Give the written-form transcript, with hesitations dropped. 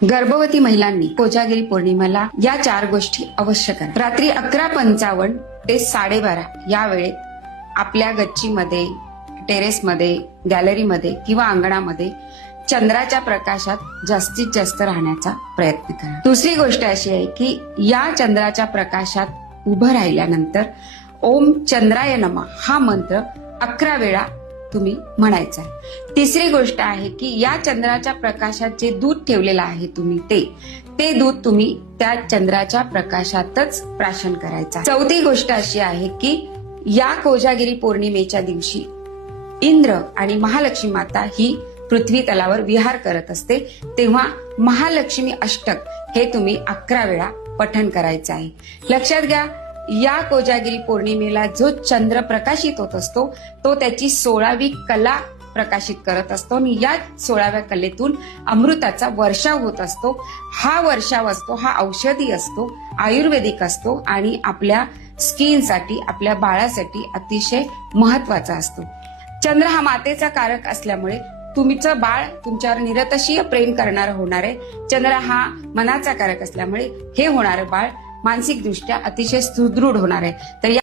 गर्भवती महिलांनी कोजागिरी पौर्णिमेला या 4 गोष्टी अवश्य करा। रात्री 11:55 ते 12:30 या वेळेत आपल्या गच्चीमध्ये, टेरेसमध्ये, गॅलरीमध्ये किंवा अंगणामध्ये चंद्राच्या प्रकाशात जास्तीत जास्त राहण्याचा प्रयत्न करा। दुसरी गोष्ट अशी आहे की या चंद्राच्या प्रकाशात उभं राहिल्यानंतर ओम चंद्राय नमः हा मंत्र 11 वेळा तुम्ही म्हणायचा आहे। तिसरी गोष्ट आहे की या चंद्राच्या प्रकाशात जे दूध ठेवलेलं आहे तुम्ही ते दूध तुम्ही त्या चंद्राच्या प्रकाशातच प्राशन करायचं। चौथी गोष्ट अशी आहे की या कोजागिरी पौर्णिमेच्या दिवशी इंद्र आणि महालक्ष्मी माता ही पृथ्वी तलावर विहार करत असते, तेव्हा महालक्ष्मी अष्टक हे तुम्ही 11 वेळा पठण करायचं आहे। लक्षात घ्या, या कोजागिरी पौर्णिमेला जो चंद्र प्रकाशित होत असतो तो त्याची 16वी कला प्रकाशित करत असतो आणि या 16व्या कलेतून अमृताचा वर्षाव होत असतो। हा वर्षाव असतो, हा औषधी असतो, आयुर्वेदिक असतो आणि आपल्या स्किनसाठी, आपल्या बाळासाठी अतिशय महत्वाचा असतो। चंद्र हा मातेचा कारक असल्यामुळे तुमचं बाळ तुमच्यावर निरतशीय प्रेम करणार होणार आहे। चंद्र हा मनाचा कारक असल्यामुळे हे होणारं बाळ मानसिक दृष्ट्या अतिशय सुदृढ होणार आहे। तर